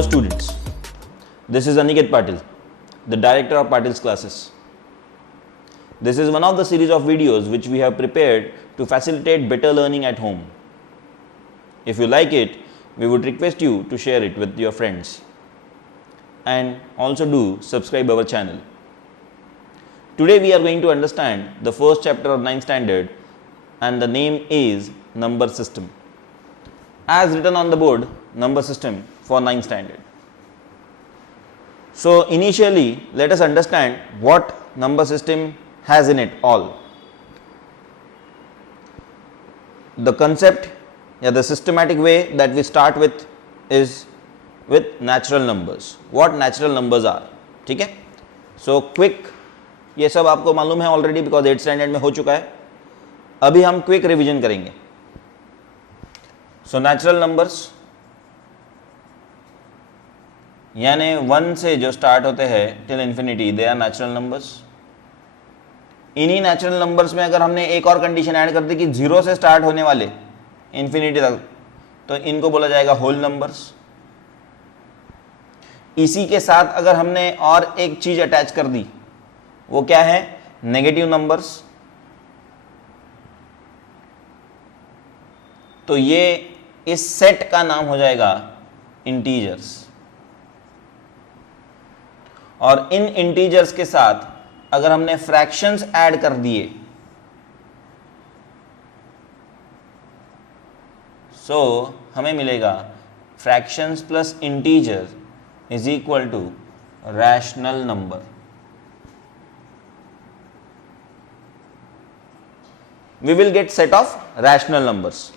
Hello students, this is Aniket Patil, the director of Patil's classes. This is one of the series of videos which we have prepared to facilitate better learning at home. If you like it, we would request you to share it with your friends and also do subscribe our channel. Today we are going to understand the first chapter of 9th standard and the name is number system. As written on the board, number system for 9th standard. So initially let us understand what number system has in it all. The concept the systematic way that we start with is with natural numbers. What natural numbers are, ठीक है? So quick, ये सब आपको मालूम है already because 8th standard में हो चुका है. अभी हम क्विक रिवीजन करेंगे. सो नेचुरल नंबर्स यानी 1 से जो स्टार्ट होते हैं till infinity they are natural numbers. इन्हीं नेचुरल नंबर्स में अगर हमने एक और कंडीशन ऐड कर दी कि 0 से स्टार्ट होने वाले इंफिनिटी तक, तो इनको बोला जाएगा होल नंबर्स. इसी के साथ अगर हमने और एक चीज अटैच कर दी, वो क्या है? Negative numbers. तो ये इस सेट का नाम हो जाएगा इंटीजर्स. और इन इंटीजर्स के साथ अगर हमने फ्रैक्शंस ऐड कर दिए, सो हमें मिलेगा fractions plus integer is equal to rational number. We will get set of rational numbers.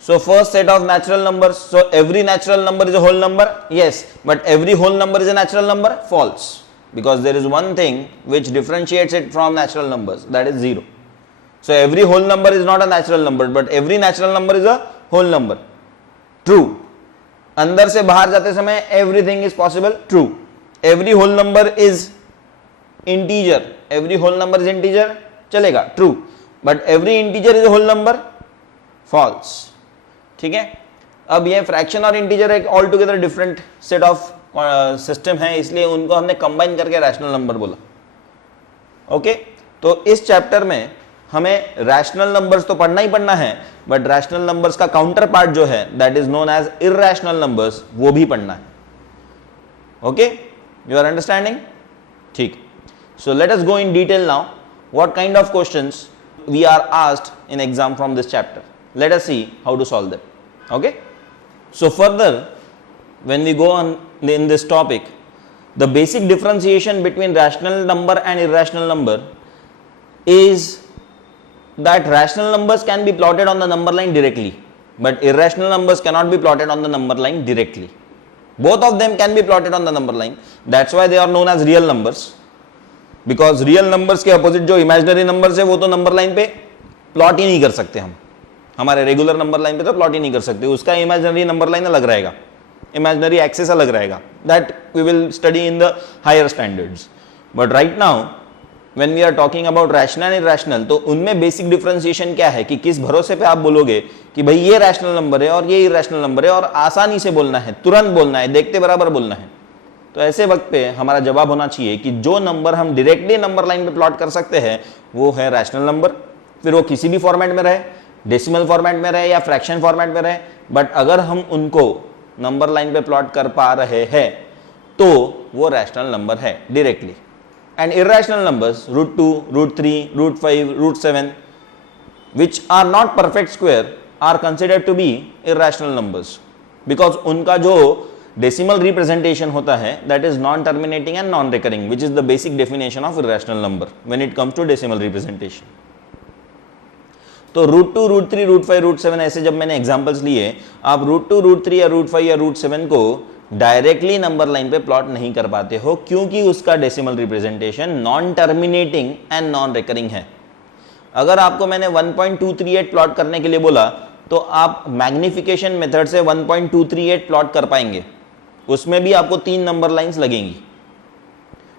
So first set of natural numbers. So every natural number is a whole number. Yes, but every whole number is a natural number. False, because there is one thing which differentiates it from natural numbers, that is 0. So every whole number is not a natural number, but every natural number is a whole number. True. अंदर से बाहर जाते समय everything is possible. True. Every whole number is integer. Every whole number is integer. चलेगा. True. But every integer is a whole number. False. ठीक है. अब ये फ्रैक्शन और इंटीजर एक all together different set of system है, इसलिए उनको हमने कंबाइन करके रैशनल नंबर बोला. ओके. तो इस चैप्टर में हमें रैशनल नंबर्स तो पढ़ना ही पढ़ना है, बट रैशनल नंबर्स का काउंटर पार्ट जो है that is known as irrational numbers, वो भी पढ़ना है. Okay, you are understanding? ठीक. So let us go in detail now what kind of questions we are asked in exam from this chapter. Let us see how to solve them. Okay. So further, when we go on in this topic, the basic differentiation between rational number and irrational number is that rational numbers can be plotted on the number line directly, but irrational numbers cannot be plotted on the number line directly. Both of them can be plotted on the number line. That's why they are known as real numbers. Because real numbers के opposite जो imaginary numbers है वो तो number line पे plot ही नहीं कर सकते हम. हमारे रेगुलर नंबर लाइन पे तो प्लॉट ही नहीं कर सकते. उसका इमेजिनरी नंबर लाइन अलग रहेगा, इमेजिनरी एक्सेस अलग रहेगा. That we will study in the higher standards. But right now when we are talking about rational and irrational, तो उनमें बेसिक डिफरेंशिएशन क्या है कि किस भरोसे पे आप बोलोगे कि भाई ये रैशनल नंबर है और ये इरैशनल नंबर है, और आसानी से बोलना है, तुरंत बोलना है, देखते बराबर बोलना है. तो ऐसे वक्त पे हमारा जवाब होना चाहिए कि जो नंबर हम डायरेक्टली नंबर लाइन पे प्लॉट कर सकते हैं वो है रैशनल नंबर. फिर वो किसी भी फॉर्मेट में रहे, डेसिमल फॉर्मेट में रहे या फ्रैक्शन फॉर्मेट में रहे, बट अगर हम उनको नंबर लाइन पे प्लॉट कर पा रहे हैं तो वो रैशनल नंबर है directly. And irrational numbers √2, √3, √5, √7 which are not perfect square are considered to be irrational numbers, because उनका जो डेसिमल रिप्रेजेंटेशन होता है that is non terminating and non recurring, which is the basic definition of irrational number when it comes to decimal representation. तो √2, √3, √5, √7 ऐसे जब मैंने examples लिए, आप √2, √3 या √5 या √7 को डायरेक्टली नंबर लाइन पे प्लॉट नहीं कर पाते हो, क्योंकि उसका decimal representation non terminating and non recurring है. अगर आपको मैंने 1.238 प्लॉट करने के लिए बोला तो आप मैग्निफिकेशन मेथड से 1.238 प्लॉट कर पाएंगे. उसमें भी आपको 3 नंबर लाइंस लगेंगी.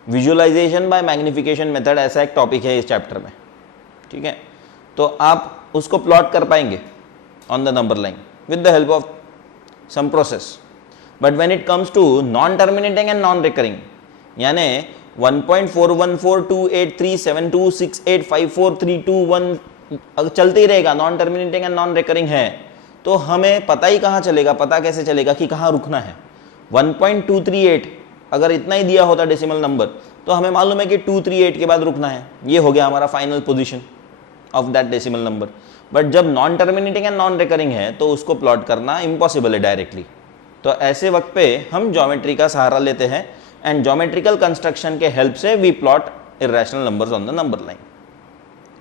विजुअलाइजेशन बाय मैग्निफिकेशन मेथड ऐसा एक टॉपिक है इस चैप्टर में. ठीक है, तो आप उसको प्लॉट कर पाएंगे on the number line with the help of some process. But when it comes to non terminating and non recurring, यानी 1.41428372685432 अगर चलते ही रहेगा, non terminating and non recurring है, तो हमें पता ही कहाँ चलेगा, पता कैसे चलेगा कि कहाँ रुकना है। 1.238 अगर इतना ही दिया होता डेसिमल नंबर तो हमें मालूम है कि 238 के बाद रुकना है, ये हो गया हमारा final position of that decimal number. But जब non terminating and non recurring है तो उसको प्लॉट करना इम्पॉसिबल है डायरेक्टली। तो ऐसे वक्त पे हम ज्योमेट्री का सहारा लेते हैं एंड ज्योमेट्रिकल कंस्ट्रक्शन के हेल्प से we plot irrational numbers on the number line.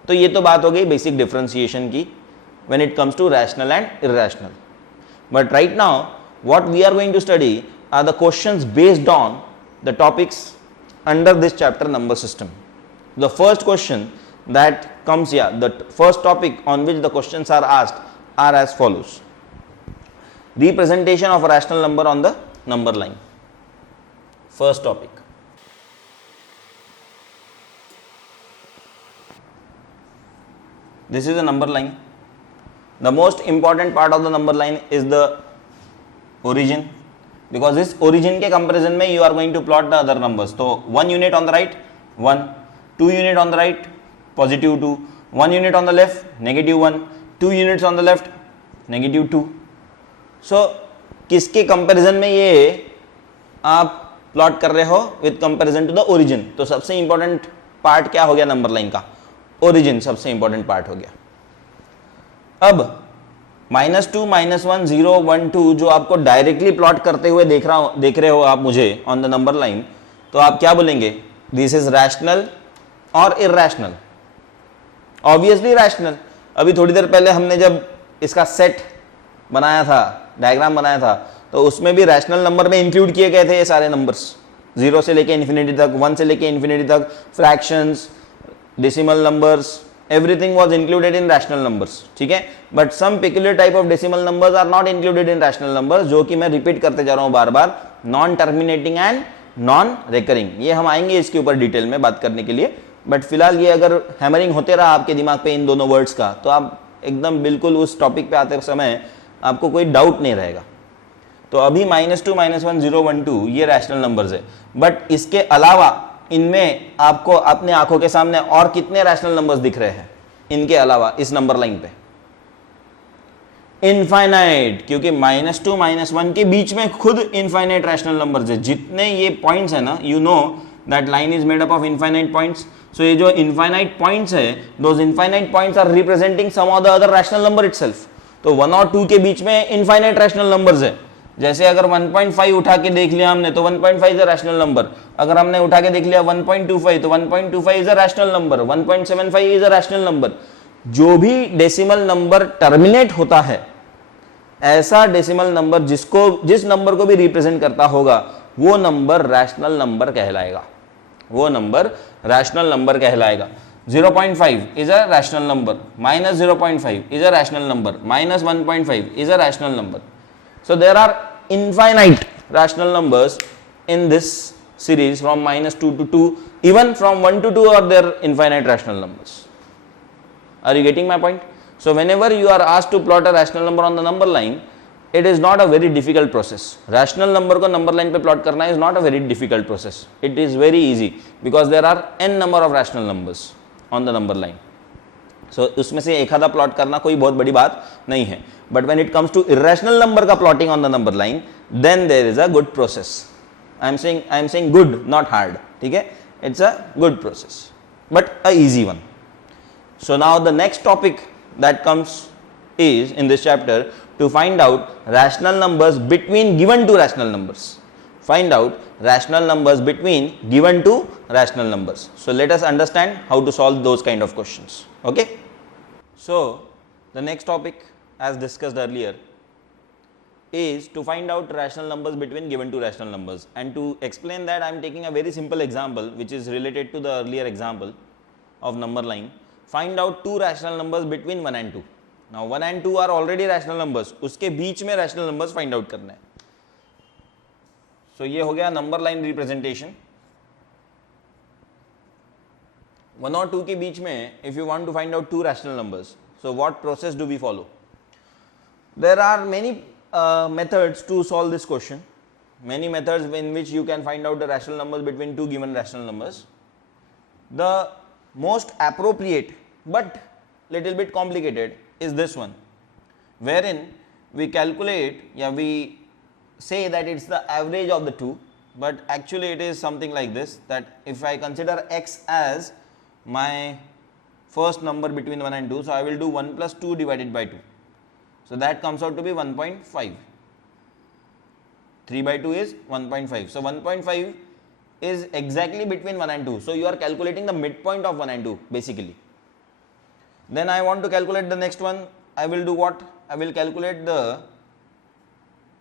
तो ये तो बात हो गई बेसिक डिफरेंशिएशन की when it comes to rational and irrational. But right now what we are going to study are the questions based on the topics under this chapter, number system. The first question that comes here, the first topic on which the questions are asked are as follows: representation of a rational number on the number line. First topic. This is a number line. The most important part of the number line is the origin, because this origin के comparison में you are going to plot the other numbers. तो 1 unit on the right 1, 2 unit on the right positive 2, 1 unit on the left negative 1, 2 units on the left negative 2. So किसके comparison में ये आप plot कर रहे हो with comparison to the origin? तो सबसे important part क्या हो गया नंबर लाइन का? origin सबसे important part हो गया। अब -2, -1, 0, 1, 2 जो आपको डायरेक्टली प्लॉट करते हुए देख रहे हो आप मुझे ऑन द नंबर लाइन, तो आप क्या बोलेंगे? दिस इज रैशनल और इर्रेशनल? Obviously rational. अभी थोड़ी देर पहले हमने जब इसका सेट बनाया था, डायग्राम बनाया था, तो उसमें भी रैशनल नंबर में इंक्लूड किए गए थे ये सारे नंबर्स, 0 से लेके इन्फिनिटी तक, 1 से लेके इन्फिनिटी तक, fractions, decimal numbers, everything was included in rational numbers, ठीक है। but some peculiar type of decimal numbers are not included in rational numbers, जो कि मैं रिपीट करते जा रहा हूं बार बार, non terminating and non recurring. ये हम आएंगे इसके ऊपर डिटेल में बात करने के लिए, बट फिलहाल ये अगर हैमरिंग होते रहा आपके दिमाग पे इन दोनों वर्ड्स का, तो आप एकदम बिल्कुल उस टॉपिक पे आते समय आपको कोई डाउट नहीं रहेगा। तो अभी -2, -1, 0, 1, 2 ये रैशनल नंबर्स है, बट इसके अलावा इनमें आपको अपने आंखों के सामने और कितने रैशनल नंबर्स दिख रहे हैं इनके अलावा इस नंबर लाइन पे? इनफाइनाइट, क्योंकि -2, -1 के बीच में खुद इनफाइनाइट रैशनल नंबर्स है। जितने ये पॉइंट्स है ना, you know that line is made up of infinite points. So ये जो इनफाइनाइट पॉइंट्स है, those infinite points are representing some of the other rational number itself. तो 1 और 2 के बीच में इनफाइनाइट रैशनल नंबर्स है। जैसे अगर 1.5 उठा के देख लिया हमने तो 1.5 इज अ रैशनल नंबर। अगर हमने उठा के देख लिया 1.25 तो 1.25 is a rational number, 1.75 is a rational number. जो भी डेसिमल नंबर टर्मिनेट होता है, ऐसा डेसिमल नंबर जिस नंबर को भी रिप्रेजेंट करता होगा, वो नंबर रैशनल नंबर कहलाएगा, वो नंबर रैशनल नंबर कहलाएगा। 0.5 is a rational number, -0.5 is a rational number, -1.5 is a rational number. So there are infinite rational numbers in this series from -2 to 2, even from 1 to 2 are there infinite rational numbers. Are you getting my point? So whenever you are asked to plot a rational number on the number line, it is not a very difficult process. Rational number को number line पे plot करना is not a very difficult process. It is very easy because there are n number of rational numbers on the number line. So उसमें से एक आधा plot करना कोई बहुत बड़ी बात नहीं है। But when it comes to irrational number का plotting on the number line, then there is a good process. I am saying good, not hard. ठीक है? It's a good process, but a easy one. So now the next topic that comes is in this chapter to find out rational numbers between given two rational numbers. Find out rational numbers between given two rational numbers. So let us understand how to solve those kind of questions. Okay? So the next topic, as discussed earlier, is to find out rational numbers between given two rational numbers. And to explain that, I am taking a very simple example which is related to the earlier example of number line. Find out two rational numbers between 1 and 2. Now 1 and 2 are already rational numbers, उसके बीच में rational numbers find out करना है। So ये हो गया number line representation. 1 और 2 के बीच में if you want to find out two rational numbers, so what process do we follow? There are many methods to solve this question. many methods in which you can find out the rational numbers between two given rational numbers. The most appropriate but little bit complicated is this one, wherein we calculate, we say that it's the average of the two, but actually it is something like this, that if I consider x as my first number between 1 and 2, so I will do 1 plus 2 divided by 2, so that comes out to be 1.5. 3 by 2 is 1.5, so 1.5 is exactly between 1 and 2, so you are calculating the midpoint of 1 and 2 basically. Then I want to calculate the next one. I will do what? I will calculate the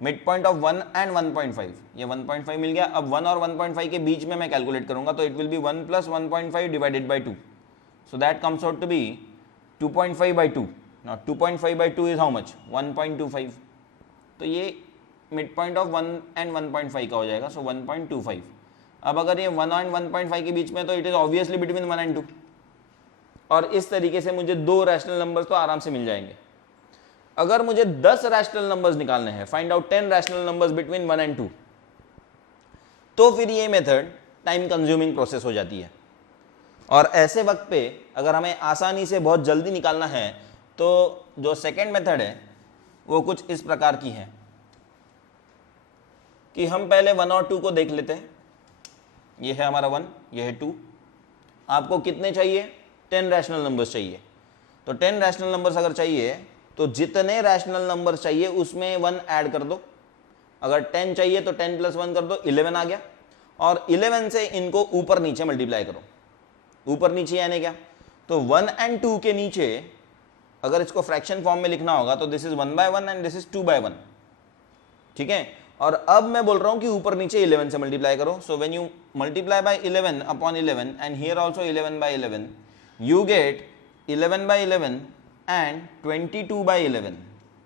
midpoint of 1 and 1.5. ये 1.5 मिल गया. अब 1 और 1.5 के बीच में मैं calculate करूंगा, तो it will be 1 plus 1.5 divided by 2. So that comes out to be 2.5 by 2. Now 2.5 by 2 is how much? 1.25. तो ये midpoint of 1 and 1.5 का हो जाएगा, so 1.25. अब अगर ये 1 and 1.5 के बीच में, तो it is obviously between 1 and 2. और इस तरीके से मुझे 2 रैशनल नंबर्स तो आराम से मिल जाएंगे. अगर मुझे 10 रैशनल नंबर्स निकालने हैं, find out 10 rational numbers between 1 and 2, तो फिर ये मेथड टाइम कंज्यूमिंग प्रोसेस हो जाती है. और ऐसे वक्त पे अगर हमें आसानी से बहुत जल्दी निकालना है, तो जो सेकेंड मेथड है वो कुछ इस प्रकार की है कि हम पहले 1 और 2 को देख लेते हैं. ये है हमारा 1, ये है 2. आपको कितने चाहिए? 10 रैशनल नंबर्स चाहिए. तो 10 रैशनल नंबर्स अगर चाहिए, तो जितने रैशनल नंबर्स चाहिए उसमें 1 ऐड कर दो. अगर 10 चाहिए तो 10 प्लस 1 कर दो, 11 आ गया. और 11 से इनको ऊपर नीचे मल्टीप्लाई करो. ऊपर नीचे यानी क्या? तो 1 and 2 के नीचे अगर इसको फ्रैक्शन फॉर्म में लिखना होगा, तो this is 1 by 1 and this is 2 by 1. ठीक है. और अब मैं बोल रहा हूं कि ऊपर नीचे 11 से मल्टीप्लाई करो. So when you multiply by 11 upon 11 and here also 11 by 11, you get 11 by 11 and 22 by 11.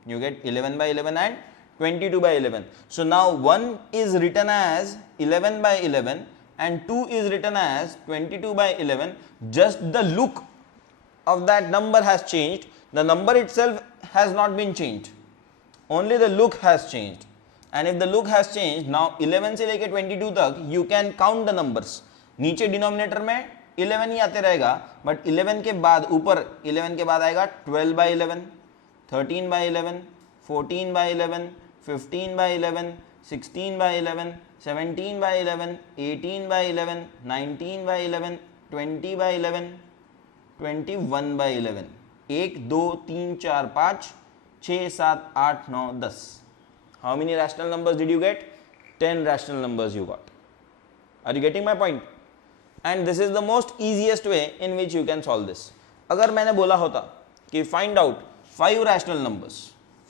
You get 11 by 11 and 22 by 11. So now 1 is written as 11 by 11 and 2 is written as 22 by 11. Just the look of that number has changed. The number itself has not been changed. Only the look has changed. And if the look has changed, now 11 से लेके 22 तक you can count the numbers. नीचे denominator में 11 ही आते रहेगा, but 11 के बाद ऊपर 11 के बाद आएगा 12 by 11, 13 by 11, 14 by 11, 15 by 11, 16 by 11, 17 by 11, 18 by 11, 19 by 11, 20 by 11, 21 by 11. 1 2 3 4 5 6 7 8 9 10. How many rational numbers did you get? 10 rational numbers you got. Are you getting my point? And this is the most easiest way in which you can solve this. अगर मैंने बोला होता कि find out 5 rational numbers,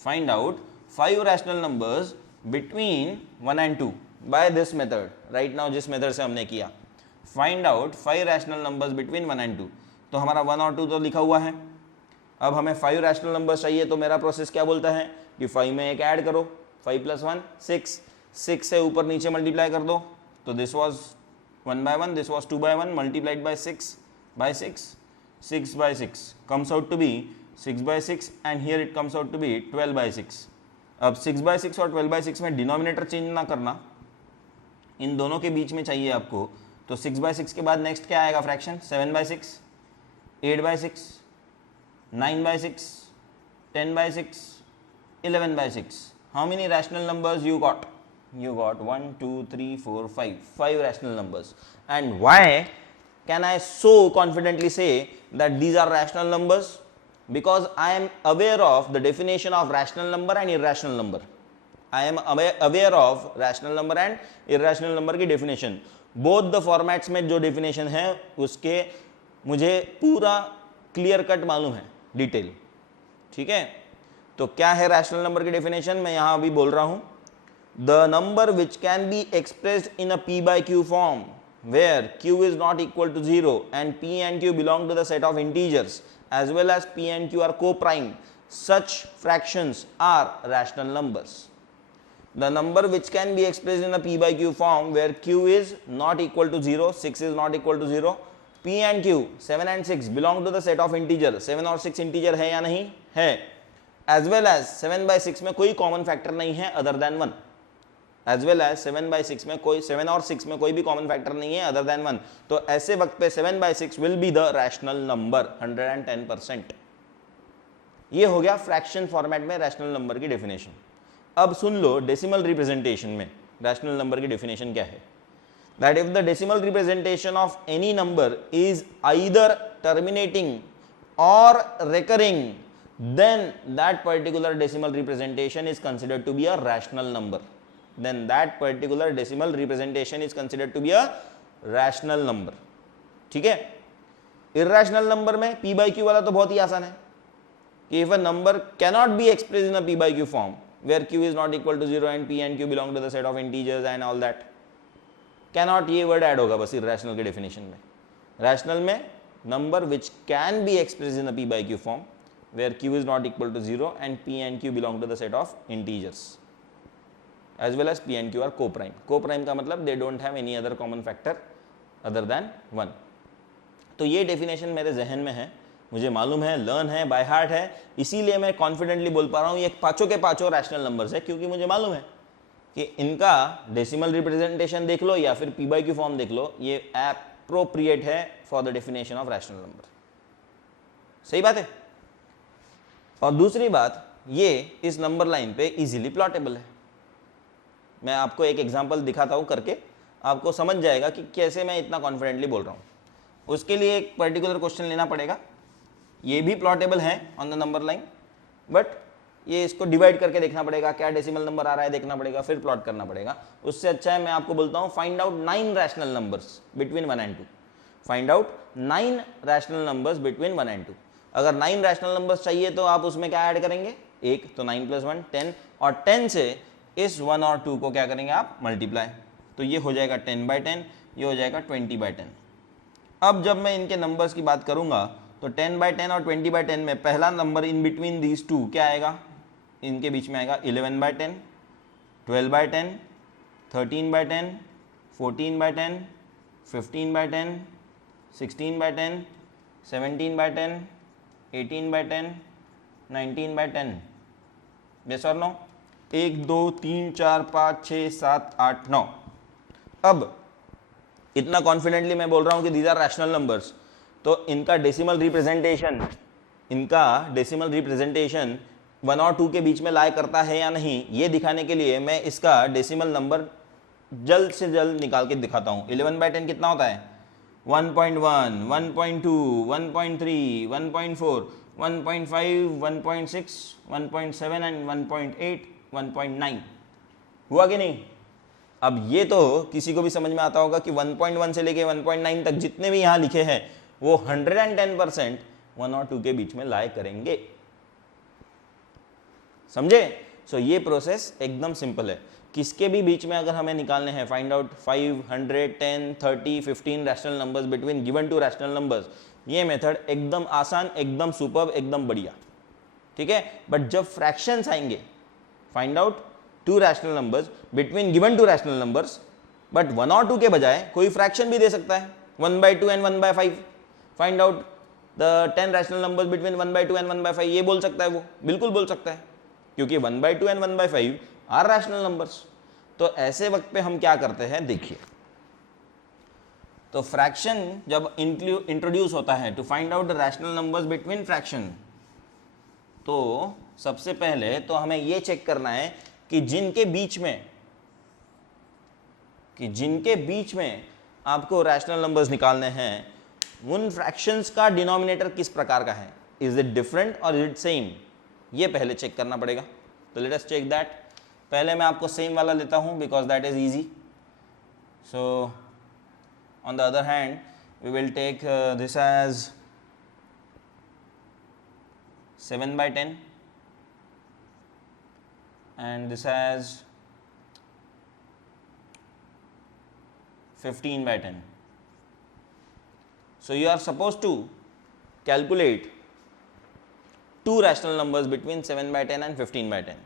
find out 5 rational numbers between 1 and 2 by this method, right now जिस method से हमने किया, find out 5 rational numbers between 1 and 2, तो हमारा 1 और 2 तो लिखा हुआ है. अब हमें 5 rational numbers चाहिए, तो मेरा प्रोसेस क्या बोलता है कि 5 में एक ऐड करो, 5 plus 1 6, 6 से ऊपर नीचे मल्टीप्लाई कर दो. तो this was 1 by 1, this was 2 by 1 multiplied by 6 by 6, 6 by 6 comes out to be 6 by 6 and here it comes out to be 12 by 6. अब 6 by 6 और 12 by 6 में डिनोमिनेटर चेंज ना करना, इन दोनों के बीच में चाहिए आपको. तो 6 by 6 के बाद नेक्स्ट क्या आएगा fraction? 7 by 6, 8 by 6, 9 by 6, 10 by 6, 11 by 6. How many rational numbers you got? You got 1 2 3 4 5 rational numbers. And why can I so confidently say that these are rational numbers? Because I am aware of the definition of rational number and irrational number. I am aware of rational number and irrational number की definition. Both the formats में जो definition है उसके मुझे पूरा clear cut मालूम है, detail. ठीक है. तो क्या है rational number की definition? मैं यहाँ अभी बोल रहा हूँ. The number which can be expressed in a p by q form, where q is not equal to 0 and p and q belong to the set of integers as well as p and q are co-prime, such fractions are rational numbers. The number which can be expressed in a p by q form, where q is not equal to 0, 6 is not equal to 0, p and q 7 and 6 belong to the set of integer, 7 और 6 integer है या नहीं है, as well as 7 by 6 में कोई common factor नहीं है other than 1. As well as 7/6 में कोई 7 और 6 में कोई भी कॉमन फैक्टर नहीं है अदर देन 1, तो ऐसे वक्त पे 7/6 will be the rational number 110%। ये हो गया फ्रैक्शन फॉर्मेट में रैशनल नंबर की डेफिनेशन। अब सुन लो डेसिमल रिप्रेजेंटेशन में रैशनल नंबर की डेफिनेशन क्या है। That if the decimal representation of any number is either terminating or recurring, then that particular decimal representation is considered to be a rational number. Then that particular decimal representation is considered to be a rational number. ठीक है। irrational number में p by q वाला तो बहुत ही आसान है कि if a number cannot be expressed in a p by q form where q is not equal to 0 and p and q belong to the set of integers and all that, cannot ये word add होगा बस irrational के definition में। rational में number which can be expressed in a p by q form where q is not equal to 0 and p and q belong to the set of integers as well as p and q are co-prime. Co-prime का मतलब they don't have any other common factor other than 1। तो ये definition मेरे जहन में है, मुझे मालूम है, लर्न है, बाय हार्ट है, इसीलिए मैं कॉन्फिडेंटली बोल पा रहा हूँ ये पाँचों के पाँचों रैशनल नंबर्स है, क्योंकि मुझे मालूम है कि इनका डेसिमल रिप्रेजेंटेशन देख लो या फिर p by q फॉर्म देख लो, ये एप्रोप्रिएट है for the definition of rational number. सही बात है। और दूसरी बात, ये इस नंबर लाइन पे इजीली प्लॉटेबल है। मैं आपको एक एग्जांपल दिखाता हूँ करके, आपको समझ जाएगा कि कैसे मैं इतना कॉन्फिडेंटली बोल रहा हूँ। उसके लिए एक पर्टिकुलर क्वेश्चन लेना पड़ेगा, ये भी प्लॉटेबल है on the number line, but ये इसको डिवाइड करके देखना पड़ेगा, क्या डेसिमल नंबर आ रहा है देखना पड़ेगा, फिर प्लॉट करना पड़ेगा। उससे अच्छा है मैं आपको बोलता हूँ find out 9 rational numbers between 1 and 2। Find out 9 rational numbers between 1 and 2। अगर 9 रैशनल नंबर्स चाहिए तो आप उसमें क्या ऐड करेंगे, 1, तो 9 + 1 10, और 10 से इस 1 और 2 को क्या करेंगे आप, मल्टीप्लाई, तो ये हो जाएगा 10/10, ये हो जाएगा 20/10। अब जब मैं इनके नंबर्स की बात करूंगा तो 10/10 और 20/10 में पहला number in between these two क्या आएगा, इनके बीच में आएगा 11/10, 12/10, 13/10, 14/10, 15/10, 16/10, 17/10, 18/10, 19/10। यस और नो? 1 2 3 4 5 6 7 8 9। अब इतना कॉन्फिडेंटली मैं बोल रहा हूं कि दीज आर रैशनल नंबर्स, तो इनका डेसिमल रिप्रेजेंटेशन 1 और 2 के बीच में लाई करता है या नहीं, ये दिखाने के लिए मैं इसका डेसिमल नंबर जल्द से जल्द निकाल के दिखाता हूँ। 11/10 कितना होता है, 1.1, 1.2, 1.3, 1.4, 1.5, 1.6, 1.7 एंड 1.8, 1.9। हुआ कि नहीं? अब ये तो किसी को भी समझ में आता होगा कि 1.1 से लेके 1.9 तक जितने भी यहाँ लिखे हैं वो 110% 1 और 2 के बीच में लाई करेंगे। समझे? सो ये प्रोसेस एकदम सिंपल है। किसके भी बीच में अगर हमें निकालने हैं, find out 5, 100, 10, 30, 15 rational numbers between given to rational numbers, ये मेथड एकदम आसान, एकदम सुपर्ब, एकदम बढ़िया। ठीक है। बट जब फ्रैक्शंस आएंगे, find out 2 rational numbers between given to rational numbers, but 1 और 2 के बजाय कोई फ्रैक्शन भी दे सकता है, 1/2 and 1/5। Find out the 10 rational numbers between 1/2 and 1/5, ये बोल सकता है, वो बिल्कुल बोल सकता है, क्योंकि 1/2 एंड 1/5 आर रैशनल नंबर्स। तो ऐसे वक्त पे हम क्या करते हैं, देखिए। तो फ्रैक्शन जब इंट्रोड्यूस होता है to find out the rational numbers between fraction, तो सबसे पहले तो हमें ये चेक करना है कि जिनके बीच में आपको रैशनल नंबर्स निकालने हैं, उन फ्रैक्शंस का डिनोमिनेटर किस प्रकार का है, इज इट डिफरेंट और इज इट सेम, ये पहले चेक करना पड़ेगा। तो लेट अस चेक दैट। पहले मैं आपको सेम वाला लेता हूं because that is easy. So on the other hand we will take this as 7/10 and this as 15/10. So you are supposed to calculate 2 rational numbers between 7/10 and 15/10.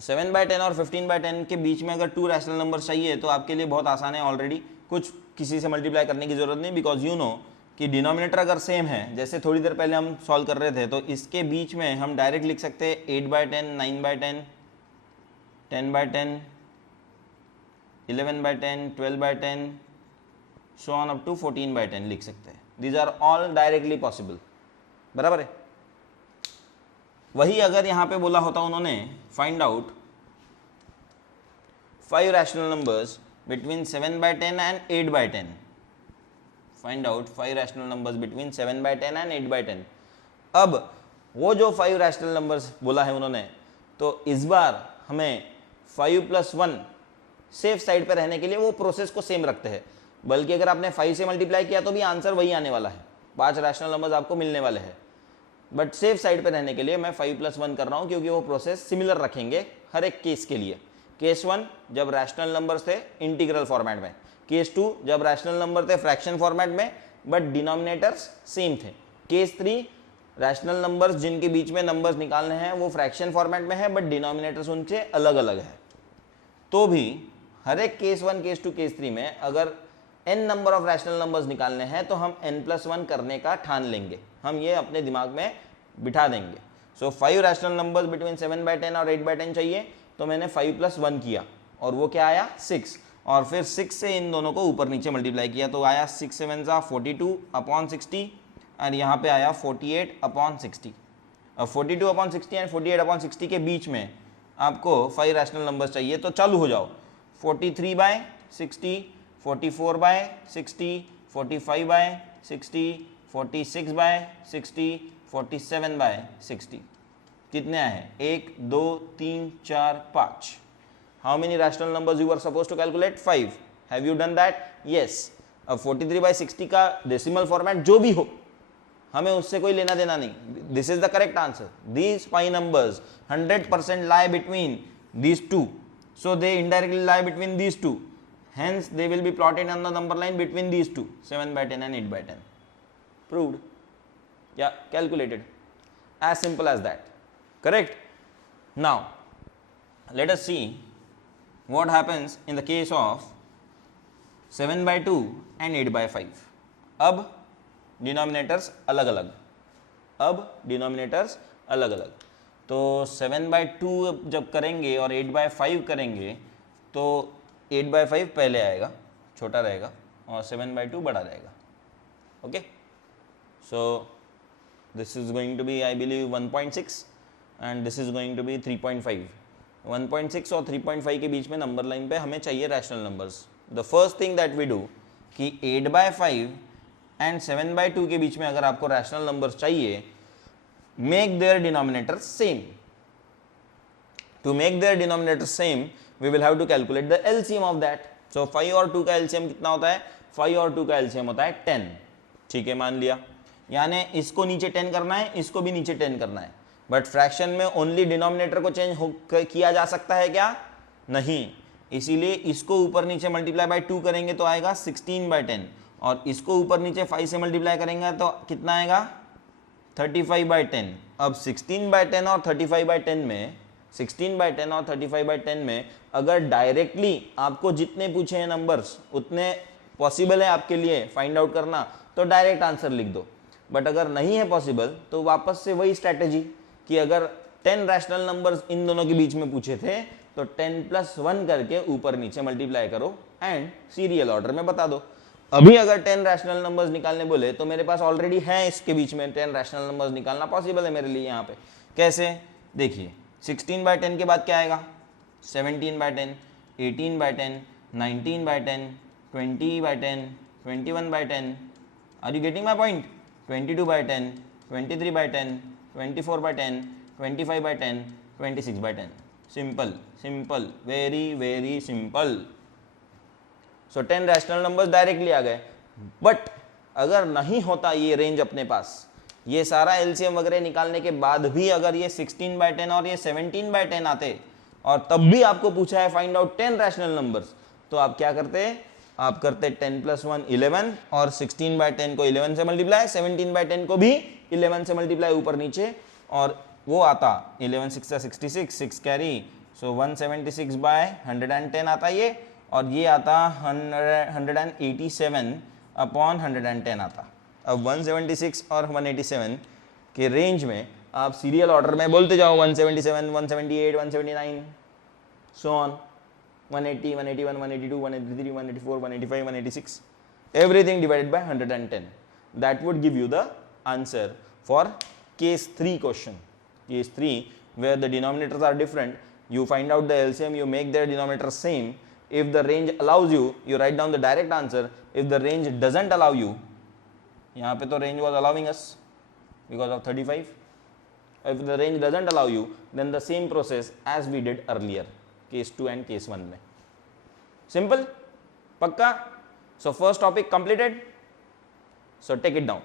7/10 और 15/10 के बीच में अगर 2 रैशनल नंबर चाहिए तो आपके लिए बहुत आसान है ऑलरेडी, कुछ किसी से मल्टीप्लाई करने की जरूरत नहीं, बिकॉज यू नो कि डिनोमिनेटर अगर सेम है, जैसे थोड़ी देर पहले हम सॉल्व कर रहे थे, तो इसके बीच में हम डायरेक्ट लिख सकते हैं 8/10, 9/10, 10/10, 11/10, 12/10, so on up to 14/10 लिख सकते हैं. These are all directly possible. बराबर है. वही अगर यहाँ पे बोला होता उन्होंने find out 5 rational numbers between 7/10 and 8/10. Find out 5 rational numbers between 7/10 and 8/10. अब वो जो 5 रैशनल नंबर्स बोला है उन्होंने, तो इस बार हमें 5 + 1 सेफ साइड पे रहने के लिए वो प्रोसेस को सेम रखते हैं. बल्कि अगर आपने 5 से मल्टीप्लाई किया तो भी आंसर वही आने वाला है. 5 रैशनल नंबर्स आपको मिलने वाले हैं. बट सेफ साइड पे रहने के लिए मैं 5 + 1 कर रहा हूँ, क्योंकि वो प्रोसेस सिमिलर रखेंगे हर एक केस के लिए. केस 1 जब रैशनल नंबर्स थे इंटीग्रल फॉर्मेट में. केस 2 जब रैशनल नंबर थे फ्रैक्शन फॉर्मेट में बट डिनोमिनेटर्स सेम थे. केस 3 रैशनल नंबर्स जिनके बीच में नंबर्स निकालने हैं वो फ्रैक्शन फॉर्मेट में है बट डिनोमिनेटर्स उनसे अलग अलग है. तो भी हर एक केस 1, केस 2, केस 3 में अगर n number of rational numbers निकालने हैं तो हम n+1 करने का ठान लेंगे. हम ये अपने दिमाग में बिठा देंगे. सो 5 रैशनल नंबर्स बिटवीन 7/10 और 8/10 चाहिए, तो मैंने 5 + 1 किया और वो क्या आया 6. और फिर 6 से इन दोनों को ऊपर नीचे मल्टीप्लाई किया तो आया 6 7 42/60 और यहाँ पे आया 48/60. अब 42/60 एंड 48/60 के बीच में आपको 5 रैशनल नंबर्स चाहिए, तो चालू हो जाओ. 43/60, 44/60, 45/60, 46/60, 47/60. कितने आए? 1 2 3 4 5. How many rational numbers you are suppose to calculate? 5. Have you done that? Yes. अब 43/60 का डेसिमल फॉर्मेट जो भी हो, हमें उससे कोई लेना देना नहीं. This is the correct answer. These 5 numbers 100% lie between these two, so they indirectly lie between these two, hence they will be plotted on the number line between these two, 7/10 and 8/10. Proved. Yeah, calculated. As simple as that. Correct. Now let us see what happens in the case of 7/2 and 8/5. अब denominators अलग अलग. तो 7/2 जब करेंगे और 8/5 करेंगे तो 8/5 पहले आएगा, छोटा रहेगा, और 7/2 बड़ा रहेगा. Okay. So this is going to be I believe 1.6 and this is going to be 3.5. 1.6 और 3.5 के बीच में नंबर लाइन पे हमें चाहिए rational numbers. The first thing that we do कि 8/5 एंड 7/2 के बीच में अगर आपको रैशनल नंबर्स चाहिए, make their denominator same. To make their denominator same, we will have to calculate the LCM of that. So 5 और 2 का LCM कितना होता है? 5 और 2 का LCM होता है 10. ठीक है, मान लिया. यानी इसको नीचे 10 करना है, इसको भी नीचे 10 करना है. बट फ्रैक्शन में ओनली डिनोमिनेटर को चेंज किया जा सकता है क्या? नहीं. इसीलिए इसको ऊपर नीचे मल्टीप्लाई बाय 2 करेंगे तो आएगा 16/10, और इसको ऊपर नीचे 5 से मल्टीप्लाई करेंगे तो कितना आएगा? 35/10. अब 16/10 और 35/10 में 16/10 और 35/10 में अगर डायरेक्टली आपको जितने पूछे हैं नंबर्स उतने पॉसिबल है आपके लिए फाइंड आउट करना, तो डायरेक्ट आंसर लिख दो. बट अगर नहीं है पॉसिबल तो वापस से वही स्ट्रैटेजी कि अगर 10 रैशनल नंबर्स इन दोनों के बीच में पूछे थे तो 10 + 1 करके ऊपर नीचे मल्टीप्लाई करो एंड सीरियल ऑर्डर में बता दो. अभी अगर 10 रैशनल नंबर्स निकालने बोले तो मेरे पास ऑलरेडी है इसके बीच में 10 रैशनल नंबर्स निकालना पॉसिबल है मेरे लिए यहाँ पे. कैसे? देखिए 16/10 के बाद क्या आएगा? 17/10, 18/10, 19/10, 20/10, 21/10. Are you getting my point? 22/10, 23/10, 24/10, 25/10, 26/10. Simple, very simple. So 10 rational numbers directly आ गए. बट अगर नहीं होता ये रेंज अपने पास, ये सारा एलसीएम वगैरह निकालने के बाद भी अगर ये 16/10 और ये 17/10 आते और तब भी आपको पूछा है फाइंड आउट 10 रैशनल नंबर्स, तो आप क्या करते? आप करते 10 + 1 11 और 16/10 को 11 से मल्टीप्लाई, 17/10 को भी 11 से मल्टीप्लाई ऊपर नीचे, और वो आता 11 6 66, 6 कैरी, सो 176/110 आता ये, और ये आता 187/110 आता. अब 176 और 187 के रेंज में आप सीरियल ऑर्डर में बोलते जाओ 177, 178, 179 so on. 180, 181, 182, 183, 184, 185, 186. Everything divided by 110. That would give you the answer for case 3 question. Case 3, where the denominators are different, you find out the LCM, you make their denominators same. If the range allows you, you write down the direct answer. If the range doesn't allow you, यहाँ पे तो range was allowing us because of 35. If the range doesn't allow you, then the same process as we did earlier, case 2 and case 1 में. Simple? Pakka? So first topic completed. So take it down.